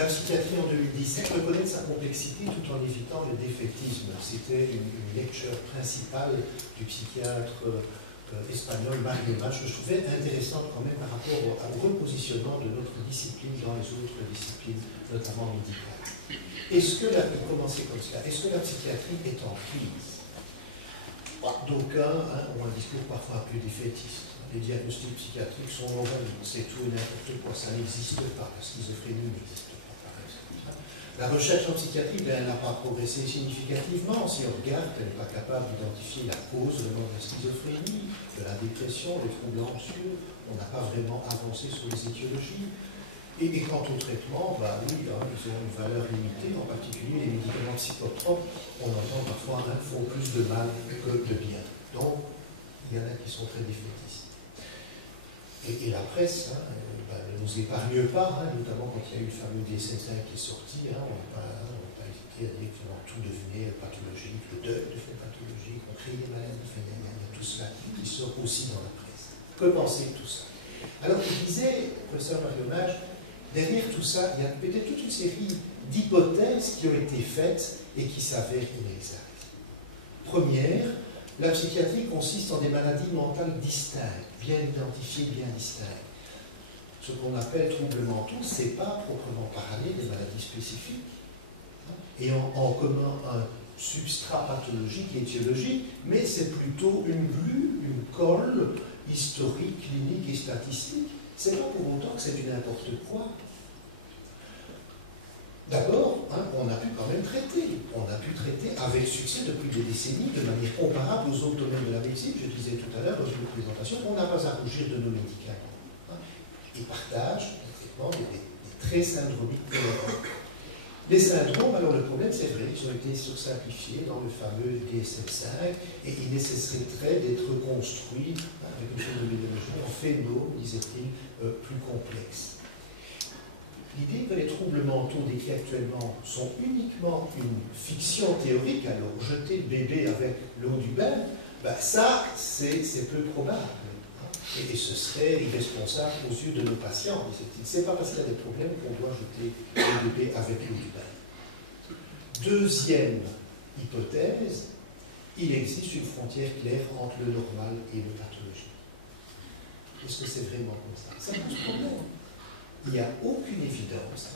La psychiatrie en 2017 reconnaît sa complexité tout en évitant le défaitisme. C'était une lecture principale du psychiatre espagnol Mario Mas, que je trouvais intéressante quand même par rapport au repositionnement de notre discipline dans les autres disciplines, notamment médicales. Est-ce que commencer comme cela, est-ce que la psychiatrie est en crise? D'aucuns ont un discours parfois un peu défaitiste. Les diagnostics psychiatriques sont mauvais, c'est tout et n'importe quoi, ça n'existe pas, la schizophrénie n'existe pas, par exemple. La recherche en psychiatrie, elle n'a pas progressé significativement. Si on regarde qu'elle n'est pas capable d'identifier la cause de la schizophrénie, de la dépression, des troubles anxieux, on n'a pas vraiment avancé sur les étiologies. Et quant au traitement, oui, ils ont une valeur limitée, en particulier les médicaments psychotropes, on entend parfois font plus de mal que de bien. Donc, il y en a qui sont très défaitistes. Et la presse ne nous épargne pas, notamment quand il y a eu le fameux DSM-5 qui est sorti, on n'a pas hésité à dire que tout devenait pathologique, le deuil devenait pathologique, on crée des maladies, il y a tout cela qui sort aussi dans la presse. Que penser de tout ça? Alors, il disait, le professeur Mario Mas, derrière tout ça, il y a peut-être toute une série d'hypothèses qui ont été faites et qui s'avèrent inexactes. Première, la psychiatrie consiste en des maladies mentales distinctes, bien identifiées, bien distinctes. Ce qu'on appelle troubles mentaux, ce n'est pas proprement parler des maladies spécifiques, ayant en commun un substrat pathologique et étiologique, mais c'est plutôt une vue, une colle historique, clinique et statistique. C'est pas pour autant que c'est du n'importe quoi. D'abord, on a pu quand même traiter. On a pu traiter avec succès depuis des décennies, de manière comparable aux autres domaines de la médecine. Je disais tout à l'heure dans une présentation qu'on n'a pas à rougir de nos médicaments. Ils partagent effectivement des traits syndromiques cohérents. Les syndromes, alors le problème, c'est vrai, ils ont été sursimplifiés dans le fameux DSM-5 et ils nécessiteraient d'être reconstruits avec une phénoménologie en phéno, disait-il, plus complexe. L'idée que les troubles mentaux décrits actuellement sont uniquement une fiction théorique, alors jeter le bébé avec l'eau du bain, ça, c'est peu probable. Et ce serait irresponsable aux yeux de nos patients. C'est pas parce qu'il y a des problèmes qu'on doit jeter le bébé avec l'eau du bain. Deuxième hypothèse, il existe une frontière claire entre le normal et le pathologique. Est-ce que c'est vraiment comme ça? Ça pose problème. Il n'y a aucune évidence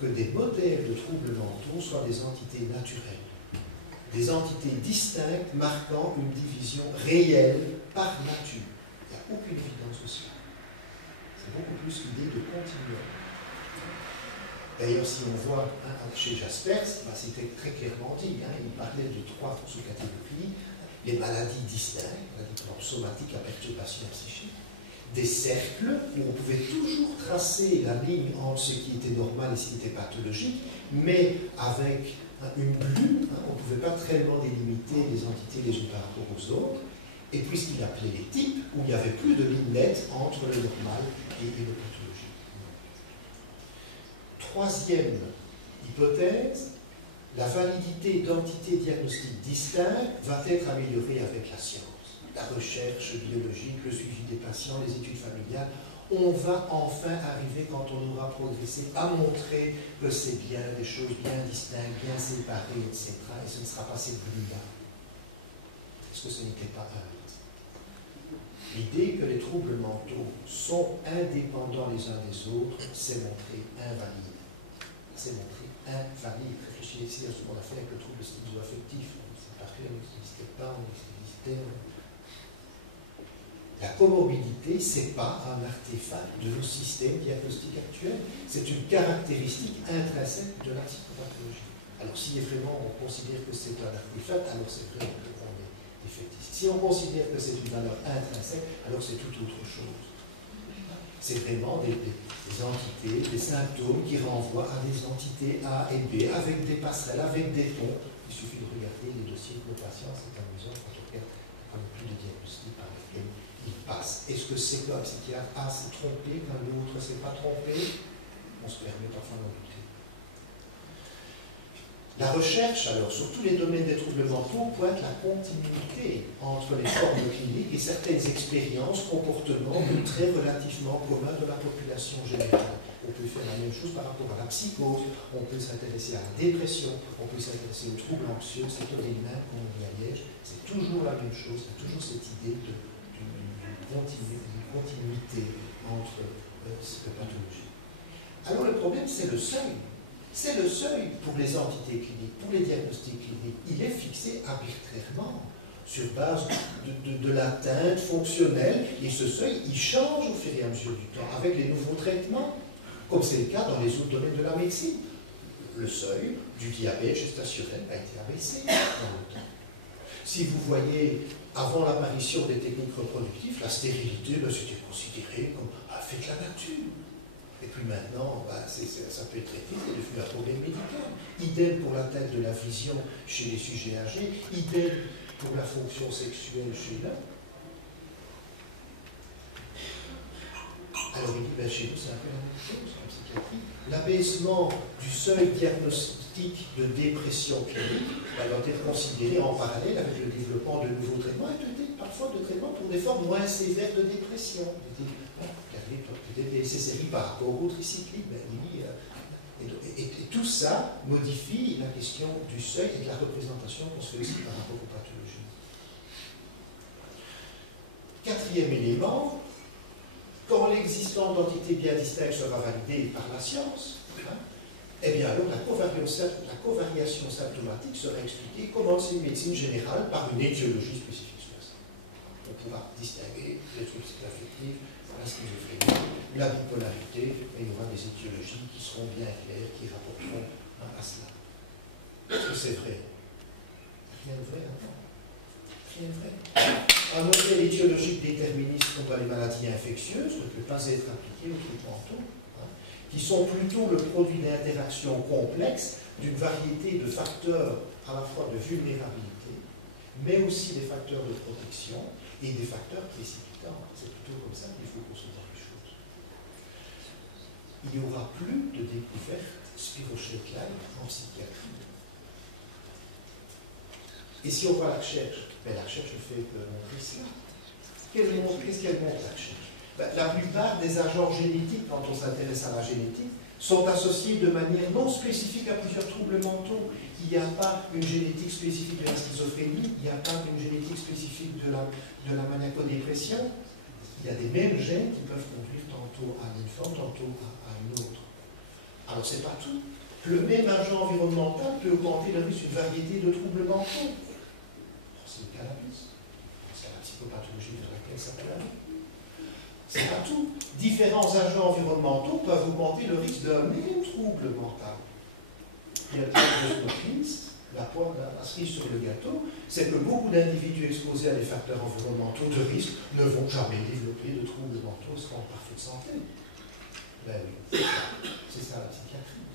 que des modèles de troubles mentaux soient des entités naturelles, des entités distinctes marquant une division réelle par nature. Il n'y a aucune évidence de cela. C'est beaucoup plus l'idée de continuum. D'ailleurs, si on voit chez Jaspers, c'était très clairement dit, il parlait de 3 sous-catégories, les maladies distinctes, maladies somatiques à perturbation psychique, des cercles où on pouvait toujours tracer la ligne entre ce qui était normal et ce qui était pathologique, mais avec une bulle, on ne pouvait pas très loin délimiter les entités les unes par rapport aux autres, et puis ce qu'il appelait les types, où il n'y avait plus de ligne nette entre le normal et le pathologique. Troisième hypothèse, la validité d'entités diagnostiques distinctes va être améliorée avec la science. La recherche biologique, le suivi des patients, les études familiales, on va enfin arriver, quand on aura progressé, à montrer que c'est bien des choses bien distinctes, bien séparées, etc. Et ce ne sera pas cette bulle-là. Est-ce que ce n'était pas un mythe? L'idée que les troubles mentaux sont indépendants les uns des autres s'est montrée invalide. C'est montré invalide. Réfléchissez à ce qu'on a fait avec le trouble schizoaffectif. C'est parfait, on n'existait pas, on existait. La comorbidité, ce n'est pas un artefact de nos systèmes diagnostiques actuels, c'est une caractéristique intrinsèque de la psychopathologie. Alors si vraiment on considère que c'est un artefact, alors c'est vrai qu'on est défaitiste. Si on considère que c'est une valeur intrinsèque, alors c'est tout autre chose. C'est vraiment des entités, des symptômes qui renvoient à des entités A et B, avec des passerelles, avec des ponts. Il suffit de regarder les dossiers de nos patients, c'est amusant quand on regarde plus de diagnostics par lesquels ils passent. Est-ce que c'est qu'un psychiatre s'est trompé, qu'un autre ne s'est pas trompé? On se permet parfois d'en douter. La recherche, alors, sur tous les domaines des troubles mentaux, pointe la continuité entre les formes cliniques et certaines expériences, comportements de traits relativement communs de la population générale. On peut faire la même chose par rapport à la psychose, on peut s'intéresser à la dépression, on peut s'intéresser aux troubles anxieux, c'est les mêmes qu'on dit à Liège, c'est toujours la même chose, il y a toujours cette idée d'une continuité entre ces pathologies. Alors le problème, c'est le seuil. C'est le seuil pour les entités cliniques, pour les diagnostics cliniques. Il est fixé arbitrairement sur base de l'atteinte fonctionnelle, et ce seuil, il change au fur et à mesure du temps avec les nouveaux traitements, comme c'est le cas dans les autres domaines de la médecine. Le seuil du diabète gestationnel a été abaissé dans le temps. Si vous voyez, avant l'apparition des techniques reproductives, la stérilité, c'était considéré comme un fait de la nature. Et puis maintenant, ça peut être traité, c'est devenu un problème médical. Idem pour l'atteinte de la vision chez les sujets âgés, idem pour la fonction sexuelle chez l'homme. Alors il dit, chez nous, c'est un peu la même chose en psychiatrie. L'abaissement du seuil diagnostic de dépression clinique doit être considéré en parallèle avec le développement de nouveaux traitements et peut-être parfois de traitements pour des formes moins sévères de dépression. Des séries par rapport au tricyclique, et tout ça modifie la question du seuil et de la représentation qu'on se fait aussi par rapport aux pathologies. Quatrième élément, quand l'existence d'entités bien distinctes sera validée par la science, eh bien alors la covariation symptomatique sera expliquée comme enseigne une médecine générale par une étiologie spécifique. On pourra distinguer les troubles affectifs, la schizophrénie, la bipolarité, et il y aura des étiologies qui seront bien claires, qui rapporteront à cela. Est-ce que c'est vrai? Rien de vrai, non? Rien de vrai. Un modèle étiologique déterministe comme dans les maladies infectieuses ne peut pas être appliqué aux troubles mentaux, qui sont plutôt le produit d'interactions complexes d'une variété de facteurs à la fois de vulnérabilité, mais aussi des facteurs de protection et des facteurs précipitants. C'est plutôt comme ça qu'il faut concevoir les choses. Il n'y aura plus de découverte Spirochek-like en psychiatrie. Et si on voit la recherche, la recherche ne fait que montrer cela. Qu'est-ce qu'elle montre, la recherche? La plupart des agents génétiques, quand on s'intéresse à la génétique, sont associés de manière non spécifique à plusieurs troubles mentaux. Il n'y a pas une génétique spécifique de la schizophrénie, il n'y a pas une génétique spécifique de la maniaco-dépression. Il y a des mêmes gènes qui peuvent conduire tantôt à une forme, tantôt à une autre. Alors, c'est pas tout. Le même agent environnemental peut augmenter le risque d'une variété de troubles mentaux. C'est le cannabis. C'est la psychopathologie de laquelle ça peut aller. C'est pas tout. Différents agents environnementaux peuvent augmenter le risque d'un même trouble mental. Il y a le triste, la cerise sur le gâteau, c'est que beaucoup d'individus exposés à des facteurs environnementaux de risque ne vont jamais développer de troubles mentaux et seront en parfaite santé. Ben oui, c'est ça la psychiatrie.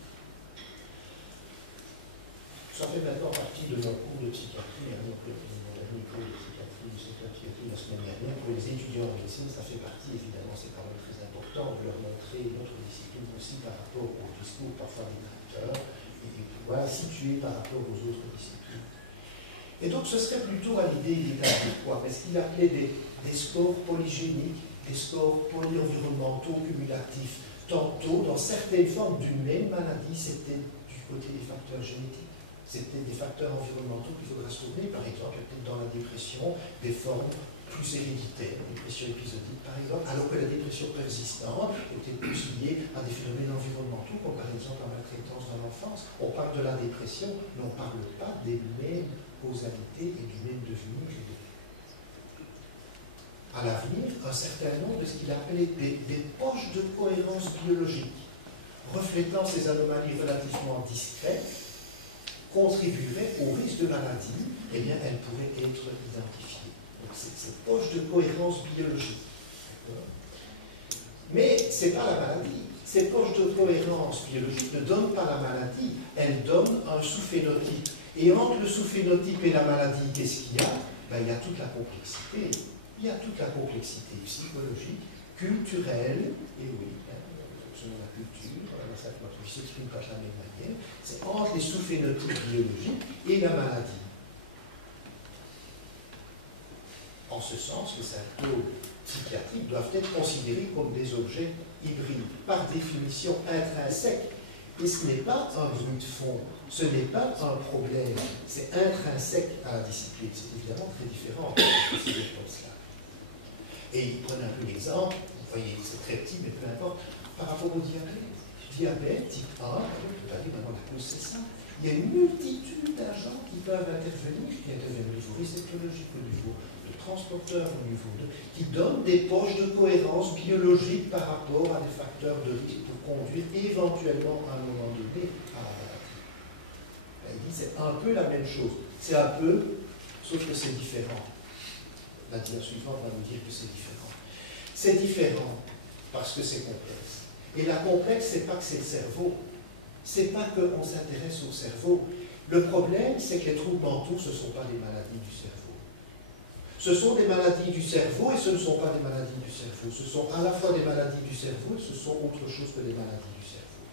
Ça fait maintenant partie de mon cours de psychiatrie, mon dernier cours de psychiatrie, de psychiatrie la semaine dernière. Pour les étudiants en médecine, ça fait partie, évidemment, c'est quand même très important de leur montrer notre discipline aussi par rapport au discours parfois des docteurs, et pouvoir situer par rapport aux autres disciplines. Et donc ce serait plutôt à l'idée d'établir quoi? Parce qu'il appelait des scores polygéniques, des scores polyenvironnementaux cumulatifs. Tantôt, dans certaines formes d'une même maladie, c'était du côté des facteurs génétiques. C'était des facteurs environnementaux qu'il faudra se tourner, par exemple, peut-être dans la dépression, des formes plus héréditaires, dépression épisodique par exemple, alors que la dépression persistante était plus liée à des phénomènes environnementaux, comme par exemple la maltraitance dans l'enfance. On parle de la dépression, mais on ne parle pas des mêmes causalités et du même devenir. À l'avenir, un certain nombre de ce qu'il appelait des poches de cohérence biologique, reflétant ces anomalies relativement discrètes, contribuerait au risque de maladie, eh bien, elles pourraient être identifiées. Donc, c'est cette poche de cohérence biologique. Mais ce n'est pas la maladie. Ces poches de cohérence biologique ne donnent pas la maladie, elles donnent un sous-phénotype. Et entre le sous-phénotype et la maladie, qu'est-ce qu'il y a? Ben, il y a toute la complexité. Il y a toute la complexité psychologique, culturelle, et oui, selon la culture, la symptomatologie s'exprime pas de la même manière, c'est entre les sous-phénotypes biologiques et la maladie. En ce sens, les symptômes psychiatriques doivent être considérés comme des objets hybrides, par définition intrinsèques. Et ce n'est pas un bruit de fond, ce n'est pas un problème, c'est intrinsèque à la discipline. C'est évidemment très différent de considérer comme cela. Et prenez un peu l'exemple, vous voyez, c'est très petit, mais peu importe, par rapport au diabète. Diabète type 1, on ne peut pas dire maintenant la cause c'est ça. Il y a une multitude d'agents qui peuvent intervenir, qui interviennent au niveau réceptologique, au niveau de transporteur, au niveau de... qui donnent des poches de cohérence biologique par rapport à des facteurs de risque pour conduire éventuellement à un moment donné à la maladie. Il dit c'est un peu la même chose. C'est un peu, sauf que c'est différent. La dia suivante va nous dire que c'est différent. C'est différent parce que c'est complexe. Et la complexe, c'est pas que c'est le cerveau. C'est pas qu'on s'intéresse au cerveau. Le problème, c'est que les troubles mentaux, ce ne sont pas des maladies du cerveau. Ce sont des maladies du cerveau et ce ne sont pas des maladies du cerveau. Ce sont à la fois des maladies du cerveau et ce sont autre chose que des maladies du cerveau.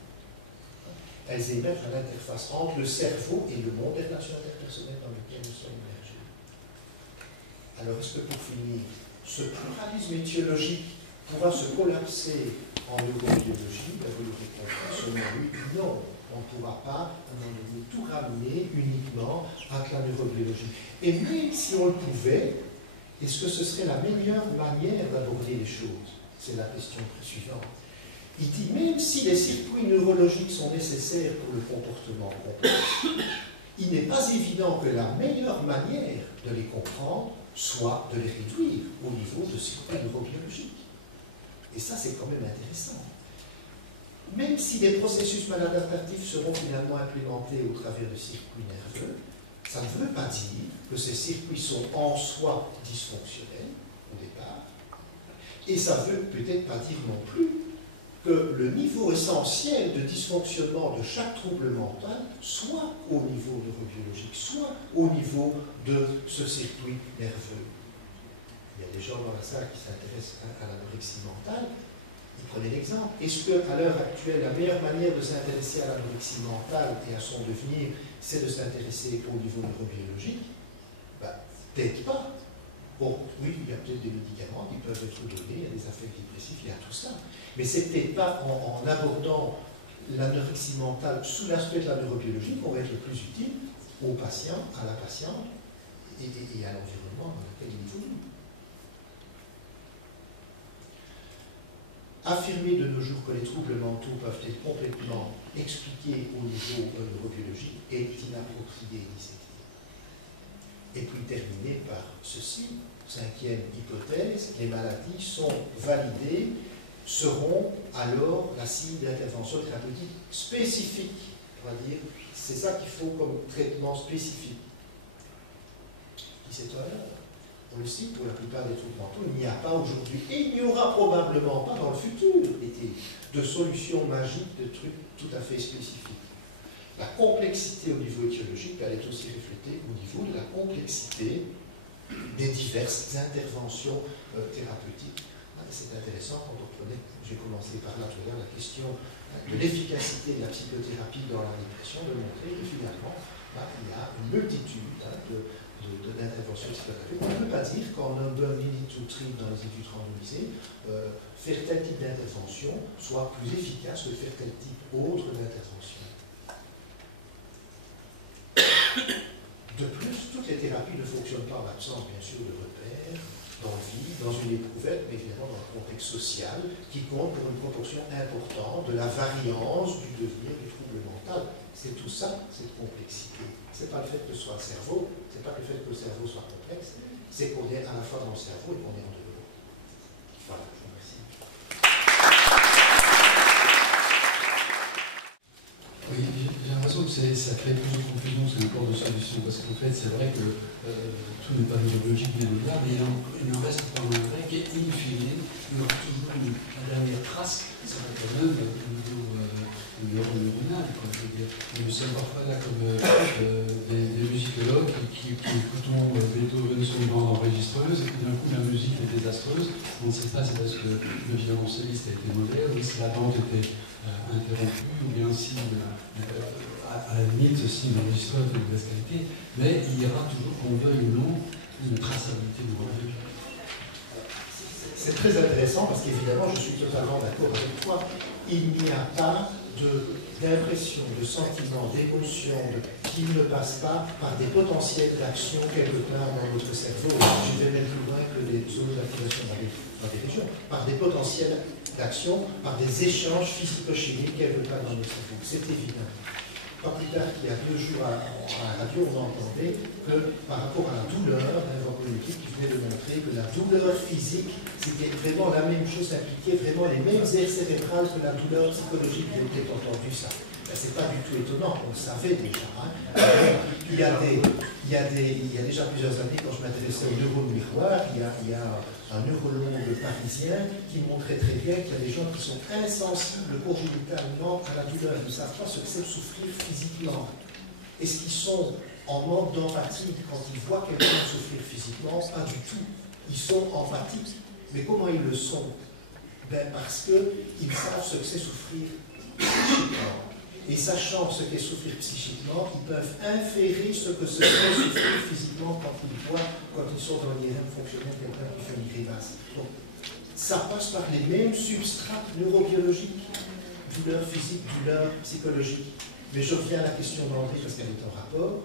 Elles émergent à l'interface entre le cerveau et le monde des relations interpersonnelles dans lequel nous sommes immergés. Alors, est-ce que pour finir, ce pluralisme étiologique pourra se collapser en neurobiologie? Vous l'aurez compris, selon lui, non. On ne pourra pas, à un moment donné, tout ramener uniquement à la neurobiologie. Et même si on le pouvait, est-ce que ce serait la meilleure manière d'aborder les choses? C'est la question suivante. Il dit, même si les circuits neurologiques sont nécessaires pour le comportement complexe, il n'est pas évident que la meilleure manière de les comprendre soit de les réduire au niveau de circuits neurobiologiques. Et ça, c'est quand même intéressant. Même si les processus maladaptatifs seront finalement implémentés au travers de circuits nerveux, ça ne veut pas dire que ces circuits sont en soi dysfonctionnels au départ, et ça ne veut peut-être pas dire non plus que le niveau essentiel de dysfonctionnement de chaque trouble mental soit au niveau neurobiologique, soit au niveau de ce circuit nerveux. Il y a des gens dans la salle qui s'intéressent à l'anorexie mentale. Ils prenaient l'exemple. Est-ce qu'à l'heure actuelle, la meilleure manière de s'intéresser à l'anorexie mentale et à son devenir, c'est de s'intéresser au niveau neurobiologique? Ben, peut-être pas. Bon, oui, il y a peut-être des médicaments qui peuvent être donnés, il y a des affects dépressifs, il y a tout ça. Mais c'est peut-être pas en abordant l'anorexie mentale sous l'aspect de la neurobiologie qu'on va être le plus utile au patient, à la patiente et à l'environnement dans lequel il évolue. Affirmer de nos jours que les troubles mentaux peuvent être complètement expliqués au niveau neurobiologique est inapproprié, disait-il. Et puis terminer par ceci, cinquième hypothèse, les maladies sont validées, seront alors la cible d'intervention thérapeutique spécifique. On va dire, c'est ça qu'il faut comme traitement spécifique. Qui c'est toi là? On le cite, pour la plupart des troubles mentaux, il n'y a pas aujourd'hui, et il n'y aura probablement pas dans le futur, de solutions magiques, de trucs tout à fait spécifiques. La complexité au niveau étiologique, elle est aussi reflétée au niveau de la complexité des diverses interventions thérapeutiques. C'est intéressant quand on prenait, j'ai commencé par là tout à l'heure, la question de l'efficacité de la psychothérapie dans la dépression, de montrer que finalement, il y a une multitude d'interventions psychothérapeutiques. On ne peut pas dire qu'en un bon minute ou trip dans les études randomisées, faire tel type d'intervention soit plus efficace que faire tel type autre d'intervention. De plus, toutes les thérapies ne fonctionnent pas en l'absence, bien sûr, de repères, d'envie, dans une éprouvette, mais évidemment dans le contexte social, qui compte pour une proportion importante de la variance du devenir du trouble mental. C'est tout ça, cette complexité. Ce n'est pas le fait que ce soit un cerveau, ce n'est pas le fait que le cerveau soit complexe, c'est qu'on est à la fois dans le cerveau et qu'on est en dehors. Voilà, je vous remercie. Oui, j'ai l'impression que ça crée plus de confusion, c'est encore de solution, parce qu'en fait, c'est vrai que tout n'est pas neurologique bien au-delà, mais il en reste quand même un vrai qui est in fine, il y aura toujours la dernière trace, ça va quand même au niveau neuronal, quoi, je veux dire. Nous sommes parfois là comme des musicologues qui écoutons Beethoven sur une bande enregistreuse et puis d'un coup la musique est désastreuse. On ne sait pas si c'est parce que le violoncelliste a été mauvais ou si la bande était interrompue ou bien si, à la limite, si l'enregistreur est de mauvaise qualité. Mais il y aura toujours, qu'on veuille ou non, une traçabilité de l'enregistrement. C'est très intéressant parce qu'évidemment, je suis totalement d'accord avec toi. Il n'y a pas d'impression, de sentiment, d'émotion qui ne passe pas par des potentiels d'action quelque part dans notre cerveau. Je vais même plus loin que les zones d'activation dans des régions. Par des potentiels d'action, par des échanges physico-chimiques quelque part dans notre cerveau. C'est évident. Pas plus tard qu'il y a 2 jours à la radio, on entendait que par rapport à la douleur, un neurocognitif qui venait de montrer que la douleur physique, c'était vraiment la même chose, impliquait vraiment les mêmes aires cérébrales que la douleur psychologique. Vous avez peut-être entendu ça. C'est pas du tout étonnant, on le savait déjà. Hein. Il y a déjà plusieurs années, quand je m'intéressais aux neurones miroirs, il y a un neurologue parisien qui montrait très bien qu'il y a des gens qui sont insensibles congénitalement à la douleur. Ils ne savent pas ce que c'est de souffrir physiquement. Est-ce qu'ils sont en manque d'empathie quand ils voient quelqu'un souffrir physiquement? Pas du tout. Ils sont empathiques. Mais comment ils le sont? Ben parce qu'ils savent ce que c'est souffrir psychiquement. Et sachant ce qu'est souffrir psychiquement, ils peuvent inférer ce que c'est souffrir physiquement quand ils sont dans l'IRM fonctionnel de quelqu'un qui fait une grimace. Donc, ça passe par les mêmes substrats neurobiologiques, douleur physique, douleur psychologique. Mais je reviens à la question d'André parce qu'elle est en rapport.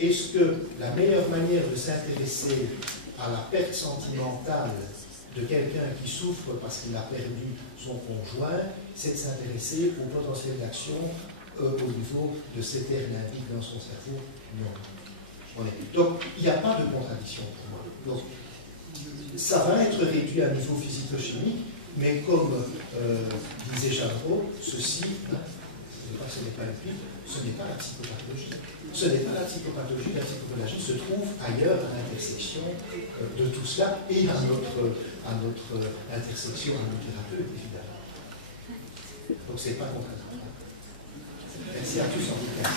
Est-ce que la meilleure manière de s'intéresser à la perte sentimentale de quelqu'un qui souffre parce qu'il a perdu son conjoint, c'est de s'intéresser au potentiel d'action au niveau de cette aire limbique dans son cerveau? Non. Donc, il n'y a pas de contradiction pour moi. Donc, ça va être réduit à un niveau physico-chimique, mais comme disait Chavreau, ceci, ce n'est pas une pipe, ce n'est pas la psychopathologie. Ce n'est pas la psychopathologie se trouve ailleurs à l'intersection de tout cela et à notre intersection, à nos thérapeutes, évidemment. Donc, ce n'est pas contradictoire. Merci à tous en tout cas.